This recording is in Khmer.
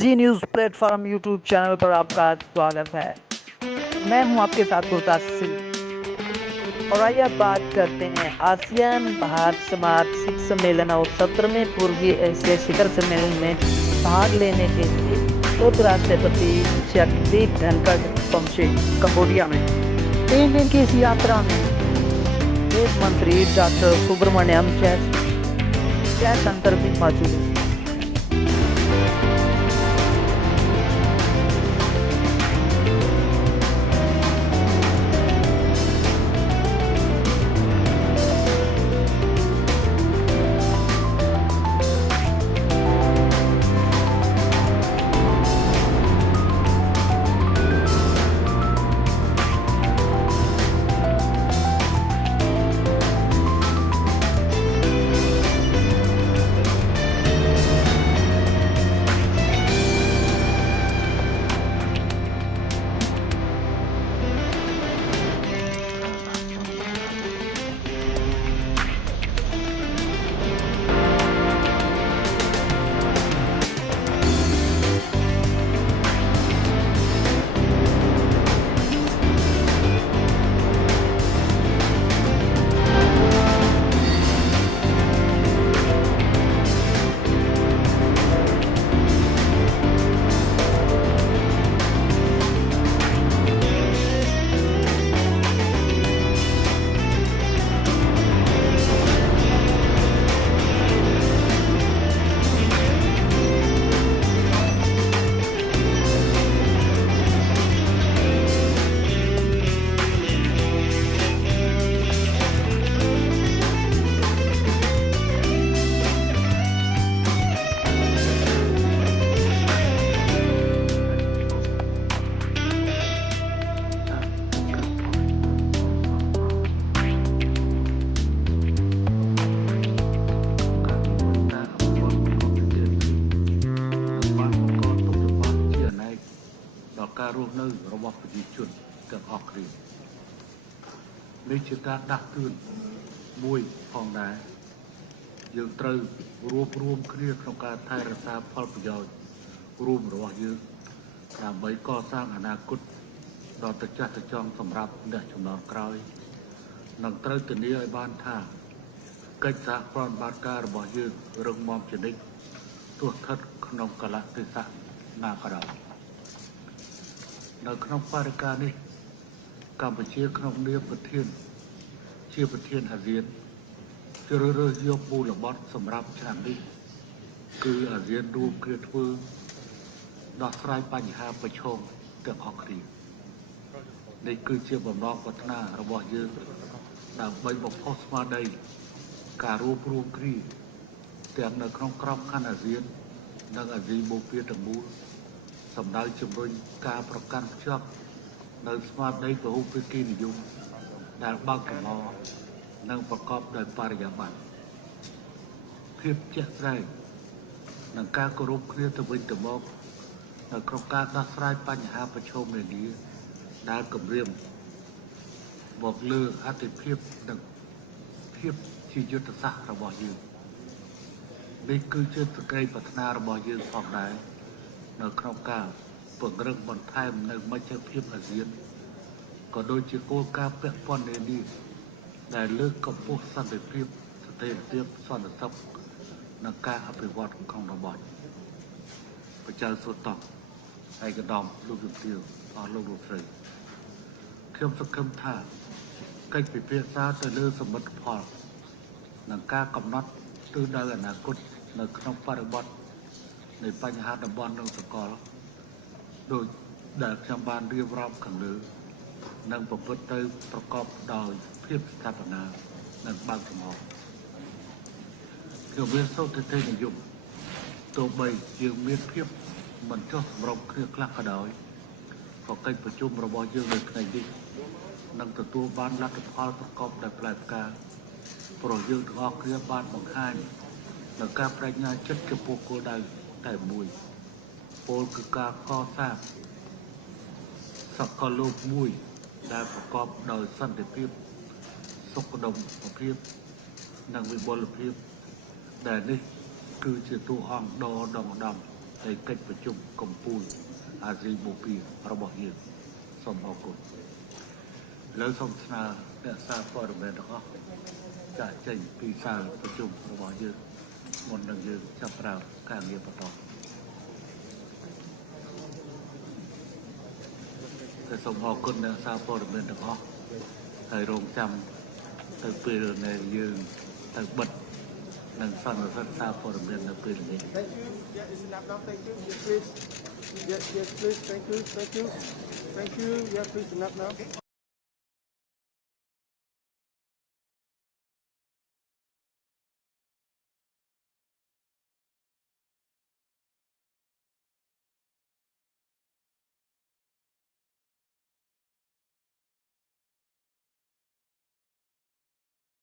जी news platform YouTube channel पर आपका स्वागत है। मैं हूं आपके साथ गुरदास सिंह और आइए अब बात करते हैं आसियान भारत वार्षिक सम्मेलन और 17वें पूर्वी एशिया शिखर सम्मेलन में भाग लेने के लिए उपराष्ट्रपति जगदीप धनखड़ पहुंचे कंबोडिया में। 3 दिन की इस यात्रा में विदेश मंत्री डॉक्टर सुब्रमण्यम जयशंकर भी मौजूद हैं।ការរស់នៅរបស់ប្រជាជនទាំងអស់គ្នានេះជាការដាស់តឿនមួយផងដែរយើងត្រូវរួបរวมគ្នាក្នុងការថែរក្សាផលប្រយោជន៍រួមរបស់យើងដើម្បីកសាងអនាគតដ៏ត្រចះត្រចង់សម្រាប់អ្នកជំនាន់ក្រោយនិងត្រូវធានាឲ្យបានថាកិច្ចសហប្រតិបត្តិការរបស់យើងរឹងមាំជានិច្ចទោះស្ថិតក្នុងកលៈទេសៈណាក៏ដោយនៅក្នុងបរិការនេះកម្ពុជាក្នុងនាមជាប្រធានអាស៊ានជ្រើសរើសយកមូលបត់សម្រាប់ឆ្នាំនេះគឺអាស៊ានរួមគ្នាធ្វើដោះស្រាយបញ្ហាប្រឈមទាំងអស់គ្នានេះគឺជាបំណងប្រាថ្នារបស់យើងដើម្បីបំផុសស្មារតីការរួបរวมគ្នាទាំងនៅក្នុងក្របខ័ណ្ឌអាស៊ាននិងអាស៊ីបូព៌ាទាំងមូលសម្ដៅជំរុញការប្រកាន់ខ្ជាប់នៅស្មារតីពហុភាគីនិយមដែលបើកចំហនិងប្រកបដោយបរិយាបន្នភាពជាក់ស្ដែងនិងការគោរពគ្នាទៅវិញទៅមកនៅក្នុងការដោះស្រាយបញ្ហាប្រឈមនានាដែលគម្រាមមកលើអធិភាពនិងភាពជាយុទ្ធសាស្ត្ររបស់យើងនេះគឺជាសេចក្តីប្រាថ្នារបស់យើងផងដែរនៅក្នុងការពង្រឹងបន្ថែមនៅមជ្ឈភាពអាស៊ានក៏ដូចជាគោលការណ៍ពាក់ព័ន្ធនានាដែលលើកកម្ពស់សន្តិភាពស្ថិរភាពសន្តិសុខនិងការអភិវឌ្ឍក្នុងតំបន់ប្រជាសុតតឯកឧត្តមលោកជំទាវអស់លោកលោកស្រីខ្ញុំសង្ឃឹមថាកិច្ចពិភាក្សាទៅលើសមិទ្ធផលនិងការកំណត់ទិសដៅអនាគតនៅក្នុងបរិបទនៃបញ្ហាតំបន់និងសកលដោយដែលខ្ញុំបានរៀបរាប់ខាងលើនិងប្រព្រឹត្តទៅប្រកបដោយភាពស្ថាបនានិងបើកចំហខ្ញុំមានសុទ្ធិនិយមទោះបីយើងមានភាពមិនចុះសម្រុងគ្នាខ្លះក៏ដោយក៏កិច្ចប្រជុំរបស់យើងនៅថ្ងៃនេះនឹងទទួលបានលទ្ធផលប្រកបដោយផ្លែផ្កាព្រោះយើងទាំងអស់គ្នាបានបង្ហាញនៅការបញ្ញាចិត្តចំពោះគោលដៅតែមួយពោលគឺការកសាងសកលលោកមួយដែលប្រកបដោយសន្តិភាពសុខដុមភាពនិងវិបុលភាពដែលនេះគឺជាតួអង្គដ៏ឧត្តមឧត្តម ในកិច្ចប្រជុំកំពូលអាស៊ីបូព៌ារបស់យើងសូមអរគុណលើសូមស្នើអ្នកសារព័ត៌មានទាំងអស់ចាក់ចេញពីសាលប្រជុំរបស់យើងមុននឹងយើងចាប់ផ្ដើមការងារបន្តតែសូមអរគុណអ្នកសារព័ត៌មានទាំងអស់ហើយរងចាំទៅពេលដែលយើងទៅបិទនិងសន្និសីទសារព័ត៌មាននៅពេលនេះ Thank you. Yeah, it's enough now. Thank you. Yes, please. Yes, yes, please. Thank you. Thank you. Thank you. Yeah, please enough now.